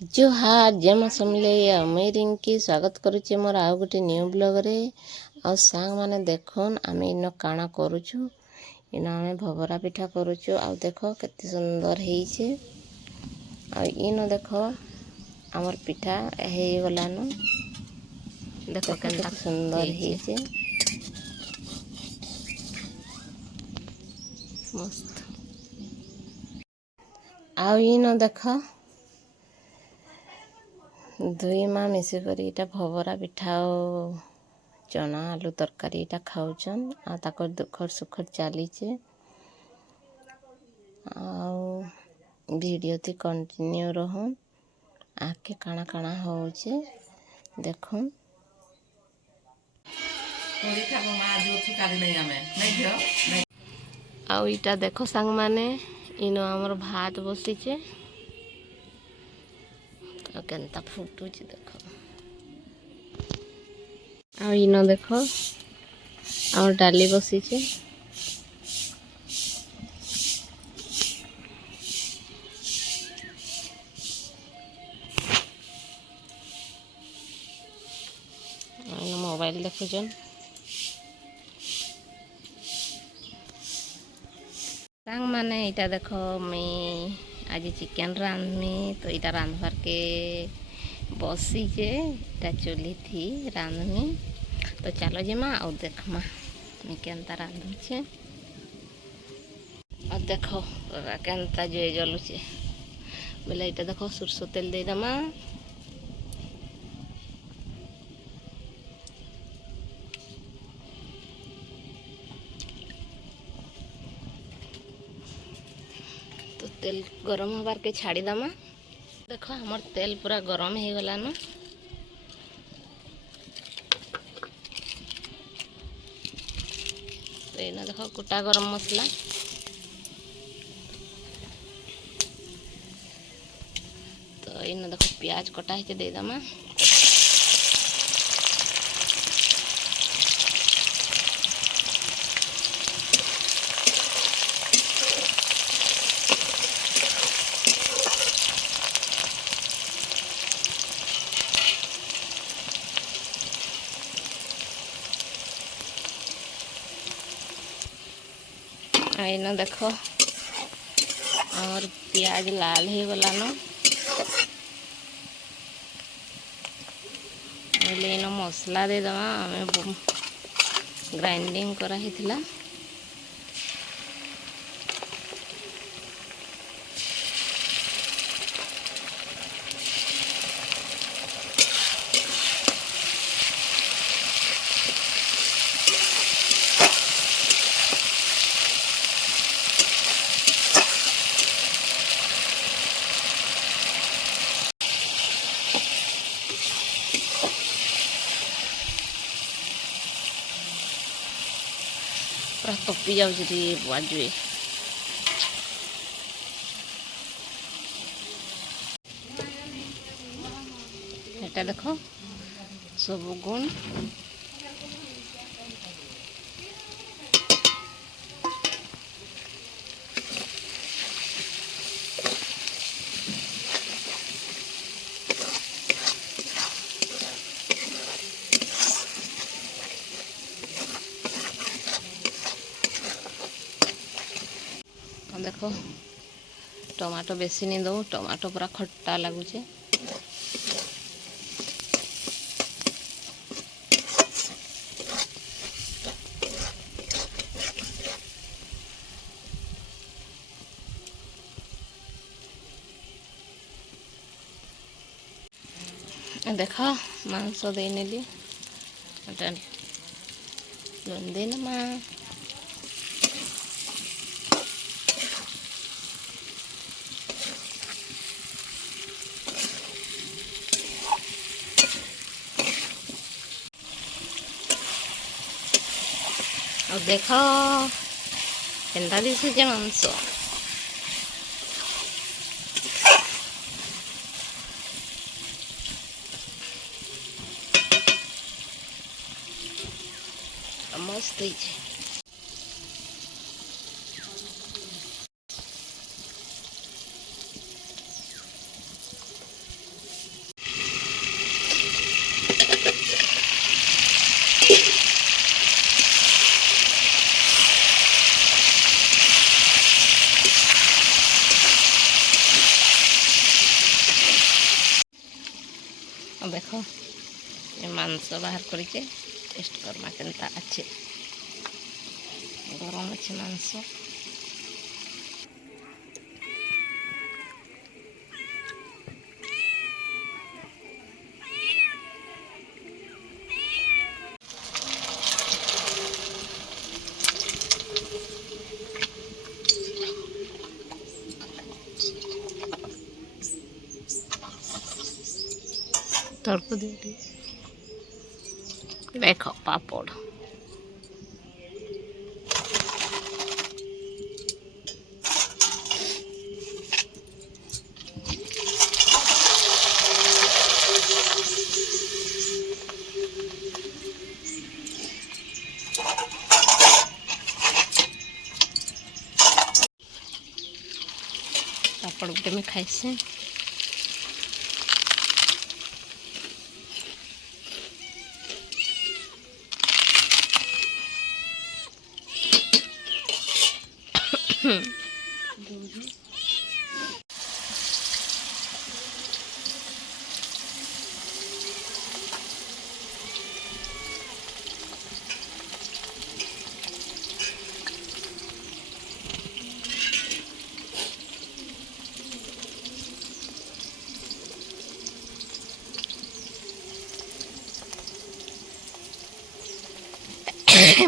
जोहार जय मां समलेई मुई रिंकी स्वागत करुचे मोर आउ गोटे न्यू ब्लॉग रे आ सांग माने देखन आमे इन काना करूछु इन आमे भवरा पिठा करूछु आ देखो केते सुंदर हेइछे आ इन देखो हमर पिठा हे गलानो देखो केते सुंदर हेइछे मस्त आ इन देखो दुई माँ मिसिक इटा भवरा पिठा चना आलू तरकारी इटा खाऊचन आ ताकर दुखर सुखर चलीचे वीडियो ती कंटिन्यू रहन आके काना काना होचे देखन आ इटा देखो सांग माने इनो हमर भात बसीचे केनता फुटुची देखो आ इन देखो और डाली बसीचे मोबाइल देखुचन सांग माने इटा देखो मैं आज चिकन रांधमी तो इटा रांधवार के बसीचे इटा चुली थी रांधमी तो चलो जी माँ और देख माँ मैं केनता रांधुचे और देखो केनता जो जलुचे बोले इटा देखो सुरसो तेल दे दमा तो तेल गरम होबार के छाड़ी दमा देखो हमर तेल पूरा गरम हो गला न तो ये देखो गोटा गरम मसला तो ये देखो प्याज कटा है दे दमा इन देखो और प्याज लाल हो गला न इन मसला दे दमा हमें ग्राइंडिंग करा हितला पूरा तपी जाऊँगी बाजुए एटा देखो सब गुण देखो टमाटो बेसी नहीं दो टमाटो पूरा खट्टा लगुचे देखो मांस दे नेली दे ना माँ और देखो केनता दिशुचे मांस मस्त है। देख ये मांस बाहर करके टेस्ट करमा केनता अच्छे गरम अच्छे मांस तड़को दे देखो पापड़ पापड़ गोटे में खाइसे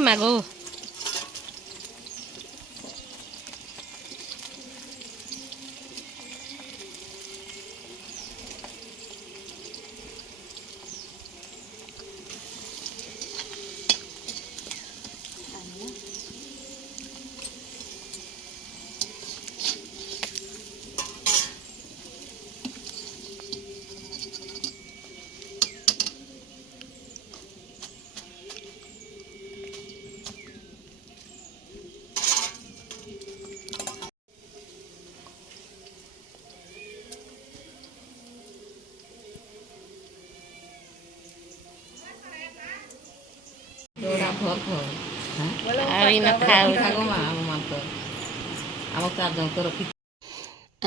मागो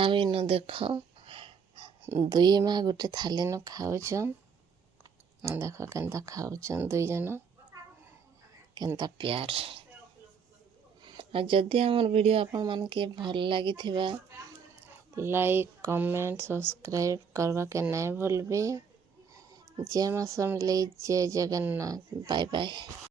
आविन देख दुई माँ गोटे थाली न खाऊन देख केन्ता खाऊन दुई जन केन्ता प्यार जदि आमर वीडियो आपण मान के भल लगी लाइक कमेंट सब्सक्राइब करवा के नहीं भूलबे। जय माँ समलेई जय जगन्नाथ बाय बाय।